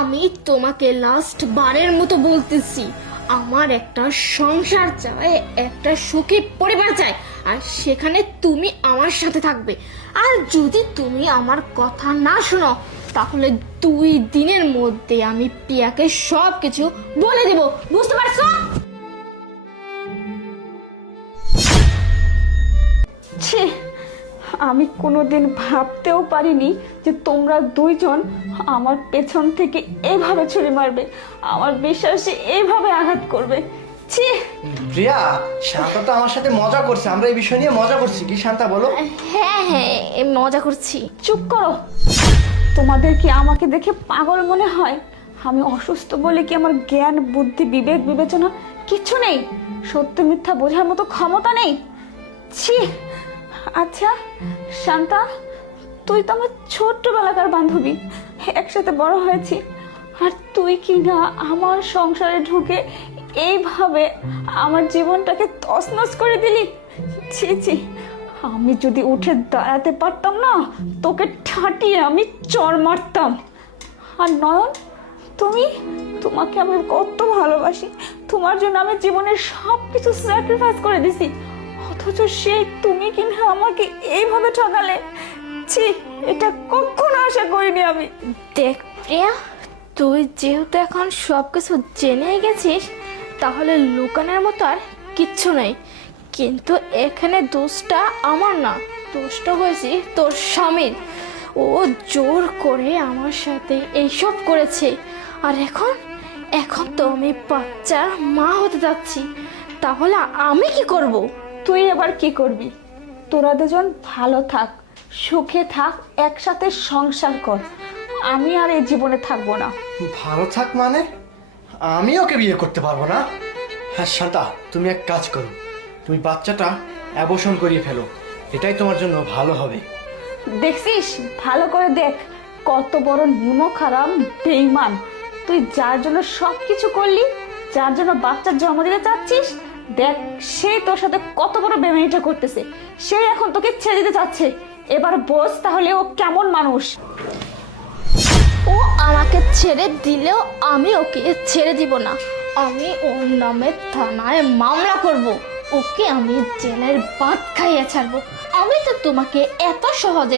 আমি তোমাকে লাস্ট বারের মতো বলতেছি, আমার একটা সংসার চাই, একটা সুখী পরিবার চাই, আর সেখানে তুমি আমার সাথে থাকবে। আর যদি তুমি আমার কথা না শোনো, তাহলে 2 দিনের মধ্যে আমি পিয়াকে সব কিছু বলে দেব, বুঝতে পারছো? ছি, আমি কোনোদিন ভাবতেও পারিনি যে তোমরা দুইজন আমার পেছন থেকে এইভাবে ছুরি মারবে, আমার বিশ্বাসে এইভাবে আঘাত করবে। ছি। প্রিয়া, শান্তা তো আমার সাথে মজা করছে, আমরা এই বিষয় নিয়ে মজা করছি। কি শান্তা বলো? হ্যাঁ হ্যাঁ, মজা করছি। চুপ করো। তোমাদের কি আমাকে দেখে পাগল মনে হয়? আমি অসুস্থ বলে কি আমার জ্ঞান, বুদ্ধি, বিবেক, বিবেচনা কিছু নেই? সত্য মিথ্যা বোঝার মতো ক্ষমতা নেই? ছি। আচ্ছা শান্তা, তুই তো আমার ছোট্টবেলাকার বান্ধবী, একসাথে বড় হয়েছি, আর তুই কি না আমার সংসারে ঢুকে এইভাবে আমার জীবনটাকে তছনছ করে দিলি? ছি ছি, আমি যদি উঠে দাঁড়াতে পারতাম না, তোকে ঠাটিয়ে আমি চড় মারতাম। আর নয়ন, তোমাকে আমি কত ভালোবাসি, তোমার জন্য আমি জীবনের সব কিছু স্যাক্রিফাইস করে দিছি, অথচ সেই তুমি কিনা আমাকে এইভাবে ঠকালে। ছি, এটা কখনো আশা করিনি আমি। দেখ প্রিয়া, তুই যেহেতু এখন সব কিছু জেনে গেছিস, তাহলে লুকানোর মতো আর কিচ্ছু নেই। কিন্তু এখানে দোষটা আমার না, দোষটা হয়েছে তোর স্বামীর। ও জোর করে আমার সাথে এইসব করেছে, আর এখন তো আমি বাচ্চার মা হতে যাচ্ছি, তাহলে আমি কি করব? তুই এবার কি করবি? তোরা দুজন ভালো থাক, সুখে থাক, একসাথে সংসার কর। আমি আর এই জীবনে থাকবো না। ভালো থাক মানে? আমি ওকে বিয়ে করতে পারবো না? হ্যাঁ শান্তা, তুমি এক কাজ করো, তুমি বাচ্চাটা অ্যাবর্শন করিয়ে ফেলো, এটাই তোমার জন্য ভালো হবে। দেখছিস, ভালো করে দেখ, কত বড় নিমক হারাম বেঈমান তুই, যার জন্য সব কিছু করলি, যার জন্য বাচ্চার জন্ম দিতে চাচ্ছিস, দেখ সে তোর সাথে কত বড় বেমানিটা করতেছে। সে এখন তোকে ছেড়ে দিতে চাচ্ছে। এবার বোঝ তাহলে ও কেমন মানুষ। ও আমাকে ছেড়ে দিলেও আমি ওকে ছেড়ে দিব না। আমি ওর নামে থানায় মামলা করব, ওকে আমি জেলের ভাত খাইয়ে ছাড়বো। আমি তো তোমাকে এত সহজে